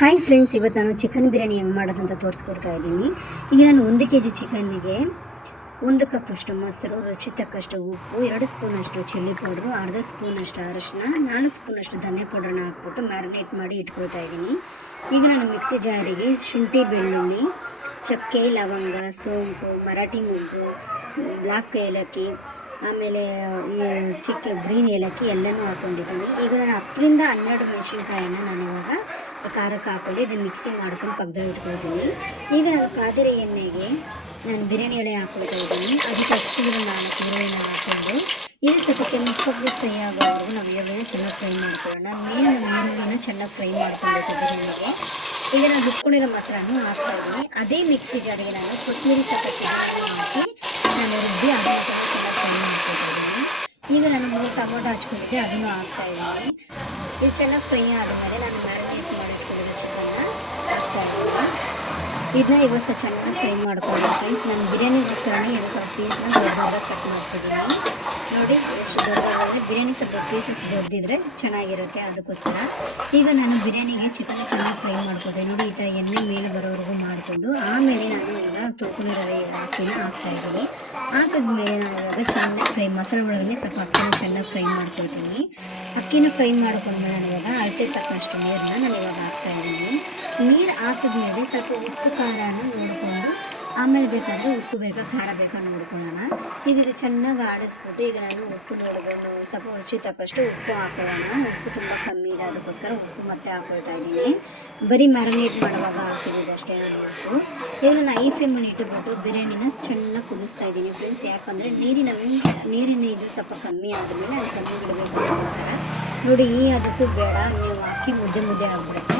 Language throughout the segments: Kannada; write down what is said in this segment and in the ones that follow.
ಹಾಯ್ ಫ್ರೆಂಡ್ಸ್, ಇವತ್ತು ನಾನು ಚಿಕನ್ ಬಿರಿಯಾನಿ ಹೆಂಗೆ ಮಾಡೋದು ಅಂತ ತೋರಿಸ್ಕೊಡ್ತಾ ಇದ್ದೀನಿ. ಈಗ ನಾನು 1 kg ಚಿಕನ್ನಿಗೆ 1 ಕಪ್ಪಷ್ಟು ಮೊಸರು, ರುಚಿ ತಕ್ಕಷ್ಟು ಉಪ್ಪು, 2 ಸ್ಪೂನಷ್ಟು ಚಿಲ್ಲಿ ಪೌಡ್ರು, ಅರ್ಧ ಸ್ಪೂನಷ್ಟು ಅರಶಿನ, 4 ಸ್ಪೂನಷ್ಟು ಧನಿಯಾ ಪೌಡ್ರನ್ನ ಹಾಕ್ಬಿಟ್ಟು ಮ್ಯಾರಿನೇಟ್ ಮಾಡಿ ಇಟ್ಕೊಳ್ತಾ ಇದ್ದೀನಿ. ಈಗ ನಾನು ಮಿಕ್ಸಿ ಜಾರಿಗೆ ಶುಂಠಿ, ಬೆಳ್ಳುಳ್ಳಿ, ಚಕ್ಕೆ, ಲವಂಗ, ಸೋಂಪು, ಮರಾಠಿ ಮೊಗ್ಗು, ಬ್ಲಾಕ್ ಏಲಕ್ಕಿ, ಆಮೇಲೆ ಚಿಕ್ಕ ಗ್ರೀನ್ ಏಲಕ್ಕಿ ಎಲ್ಲನೂ ಹಾಕ್ಕೊಂಡಿದ್ದೀನಿ. ಈಗ ನಾನು 10ರಿಂದ 12 ಮೆಣಸಿನ್ಕಾಯಿನ ನಾನು ಇವಾಗ ಖಾರಕ್ಕೆ ಹಾಕ್ಕೊಂಡು ಇದನ್ನು ಮಿಕ್ಸಿ ಮಾಡ್ಕೊಂಡು ಪಕ್ಕದಲ್ಲಿ ಇಟ್ಕೊಳ್ತೀನಿ. ಈಗ ನಾನು ಕಾದಿರೋ ಎಣ್ಣೆಗೆ ನಾನು ಬಿರಿಯಾನಿ ಎಳೆ ಹಾಕ್ಕೊಳ್ತಾ ಇದ್ದೀನಿ. ಅದಕ್ಕೆ 4 ಈರುಳ್ಳಿನ ಹಾಕ್ಕೊಂಡು ಇದು ಸ್ವಲ್ಪ ಕೆಂಪಗೆ ಫ್ರೈ ಆಗೋವರೆಗೂ ನಾವು ಈರುಳ್ಳಿನ ಚೆನ್ನಾಗಿ ಫ್ರೈ ಮಾಡ್ಕೊಳ್ಳೋಣ. ಈರುಳ್ಳಿನ ಚೆನ್ನಾಗಿ ಫ್ರೈ ಮಾಡ್ಕೊಳ್ಬೇಕು ಬಿರಿಯಾನಿಗೆ. ಈಗ ನಾನು ರುಬ್ಕೊಂಡಿರೋ ಮೊಸರನ್ನು ಹಾಕ್ತಾಯಿದ್ದೀನಿ. ಅದೇ ಮಿಕ್ಸಿ ಜಾರಿಗೆ ನಾನು ಕೊತ್ತಂಬರಿ ಹಾಕಿ ನಾನು ರುಬ್ಬಿ ಅದನ್ನು ಚೆನ್ನಾಗಿ ಫ್ರೈ ಮಾಡ್ಕೊಳ್ತಾ ಇದ್ದೀನಿ. ಈಗ ನಾನು 3 ಟೊಮೊಟೊ ಹಚ್ಕೊಂಡಿದ್ದೆ, ಅದನ್ನು ಹಾಕ್ತಾಯಿದ್ದೀನಿ. ಇದು ಚೆನ್ನಾಗಿ ಫ್ರೈ ಆದಮೇಲೆ ನಾನು ಮ್ಯಾರಿನೇಟ್ ಮಾಡಿಟ್ಕೊಂಡಿರೋ ಚಿಕನ್ನ ಹಾಕ್ತಾಯಿದ್ದೀನಿ. ಇದನ್ನ ಇವತ್ತು ಚೆನ್ನಾಗಿ ಫ್ರೈ ಮಾಡ್ಕೊಂಡು ಫ್ರೆಂಡ್ಸ್, ನಾನು ಬಿರಿಯಾನಿಗೋಸ್ಕರನೇ ಸ್ವಲ್ಪ ಪೀಸ್ನ ದೊಡ್ಡದಾಗಿ ಕಟ್ ಮಾಡ್ತಿದ್ದೀನಿ. ನೋಡಿ ಎಷ್ಟು ದೊಡ್ಡದಾಗಿದೆ. ಬಿರಿಯಾನಿ ಸ್ವಲ್ಪ ಪೀಸಸ್ ದೊಡ್ಡದಿದ್ರೆ ಚೆನ್ನಾಗಿರುತ್ತೆ, ಅದಕ್ಕೋಸ್ಕರ. ಈಗ ನಾನು ಬಿರಿಯಾನಿಗೆ ಚಿಕನ್ ಚೆನ್ನಾಗಿ ಫ್ರೈ ಮಾಡ್ಕೊಳ್ತೀನಿ. ನೋಡಿ ಈ ಥರ ಎಣ್ಣೆ ಮೇಲೆ ಬರೋವರೆಗೂ ಮಾಡಿಕೊಂಡು ಆಮೇಲೆ ನಾನು ಈಗ ತೊಳ್ಕೊಂಡಿರೋ ಅಕ್ಕಿನ ಹಾಕ್ತಾಯಿದ್ದೀನಿ. ಹಾಕಿದ್ಮೇಲೆ ನಾನು ಇವಾಗ ಚೆನ್ನಾಗಿ ಫ್ರೈ ಮಸಾಲೆ ಒಳಗಡೆ ಸ್ವಲ್ಪ ಅಕ್ಕಿನ ಚೆನ್ನಾಗಿ ಫ್ರೈ ಮಾಡ್ಕೊಳ್ತೀನಿ. ಅಕ್ಕಿನ ಫ್ರೈ ಮಾಡ್ಕೊಂಡ್ಮೇಲೆ ನಾನು ಇವಾಗ ಅಳತೆ ತಕ್ಕಷ್ಟು ನೀರನ್ನ ನಾನು ಇವಾಗ ಹಾಕ್ತಾಯಿದ್ದೀನಿ. ನೀರು ಹಾಕಿದ್ಮೇಲೆ ಸ್ವಲ್ಪ ಉಪ್ಪು ಖಾರನ ನೋಡಿಕೊಂಡು ಆಮೇಲೆ ಬೇಕಾದರೆ ಉಪ್ಪು ಬೇಕಾ ಖಾರ ಬೇಕಾ ನೋಡ್ಕೊಳ್ಳೋಣ. ಈಗ ಇದು ಚೆನ್ನಾಗಿ ಆಡಿಸ್ಬಿಟ್ಟು ಈಗ ನಾನು ಉಪ್ಪು ನೋಡ್ಕೊಂಡು ಸ್ವಲ್ಪ ರುಚಿ ತಕ್ಕಷ್ಟು ಉಪ್ಪು ಹಾಕೊಳ್ಳೋಣ. ಉಪ್ಪು ತುಂಬ ಕಮ್ಮಿ ಇದೆ, ಅದಕ್ಕೋಸ್ಕರ ಉಪ್ಪು ಮತ್ತೆ ಹಾಕ್ಕೊಳ್ತಾ ಇದ್ದೀನಿ. ಬರೀ ಮ್ಯಾರಿನೇಟ್ ಮಾಡುವಾಗ ಹಾಕಿದ್ದು ಅಷ್ಟೇ ನಾನು ಉಪ್ಪು. ಈಗ ನಾನು ಹೈ ಫ್ಲೇಮಲ್ಲಿ ಇಟ್ಟುಬಿಟ್ಟು ಬಿರಿಯಾನಿನ ಚೆನ್ನಾಗಿ ಕುದಿಸ್ತಾ ಇದ್ದೀನಿ ಫ್ರೆಂಡ್ಸ್. ಯಾಕಂದರೆ ನೀರಿನ ಇದು ಸ್ವಲ್ಪ ಕಮ್ಮಿ ಆದಮೇಲೆ ನಾನು ತಣ್ಣಗಿಡಬೇಕು, ಅದಕ್ಕೋಸ್ಕರ. ನೋಡಿ ಈ ಅದಕ್ಕೂ ಬೇಡ, ನೀವು ಅಕ್ಕಿ ಮುದ್ದೆ ಆಗಿಬಿಡುತ್ತೆ.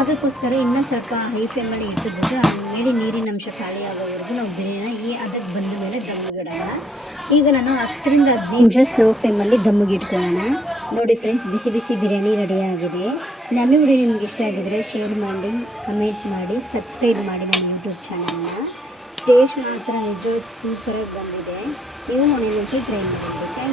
ಅದಕ್ಕೋಸ್ಕರ ಇನ್ನೂ ಸ್ವಲ್ಪ ಹೈ ಫ್ಲೇಮಲ್ಲಿ ಇಟ್ಟುಬಿಟ್ಟು ಆಮೇಲೆ ನೀರಿನ ಅಂಶ ಖಾಲಿ ಆಗೋವರೆಗೂ ನಾವು ಬಿರಿಯಾನಿ ಈ ಅದಕ್ಕೆ ಬಂದ ಮೇಲೆ ದಮ್ಮಿಗಿಡೋಣ. ಈಗ ನಾನು 10ರಿಂದ 15 ನಿಮಿಷ ಸ್ಲೋ ಫ್ಲೇಮಲ್ಲಿ ದಮ್ಮಿಗೆ ಇಟ್ಕೊಳ್ಳೋಣ. ನೋಡಿ ಫ್ರೆಂಡ್ಸ್, ಬಿಸಿ ಬಿಸಿ ಬಿರಿಯಾನಿ ರೆಡಿಯಾಗಿದೆ. ನನ್ನ ವಿಡಿಯೋ ನಿಮ್ಗೆ ಇಷ್ಟ ಆಗಿದರೆ ಶೇರ್ ಮಾಡಿ, ಕಮೆಂಟ್ ಮಾಡಿ, ಸಬ್ಸ್ಕ್ರೈಬ್ ಮಾಡಿ ನನ್ನ ಯೂಟ್ಯೂಬ್ ಚಾನಲ್ನ. ಟೇಸ್ಟ್ ಮಾತ್ರ ನಿಜ ಸೂಪರಾಗಿ ಬಂದಿದೆ. ನೀವು ಮನೆಯಲ್ಲಿ ಟ್ರೈ ಮಾಡಿ.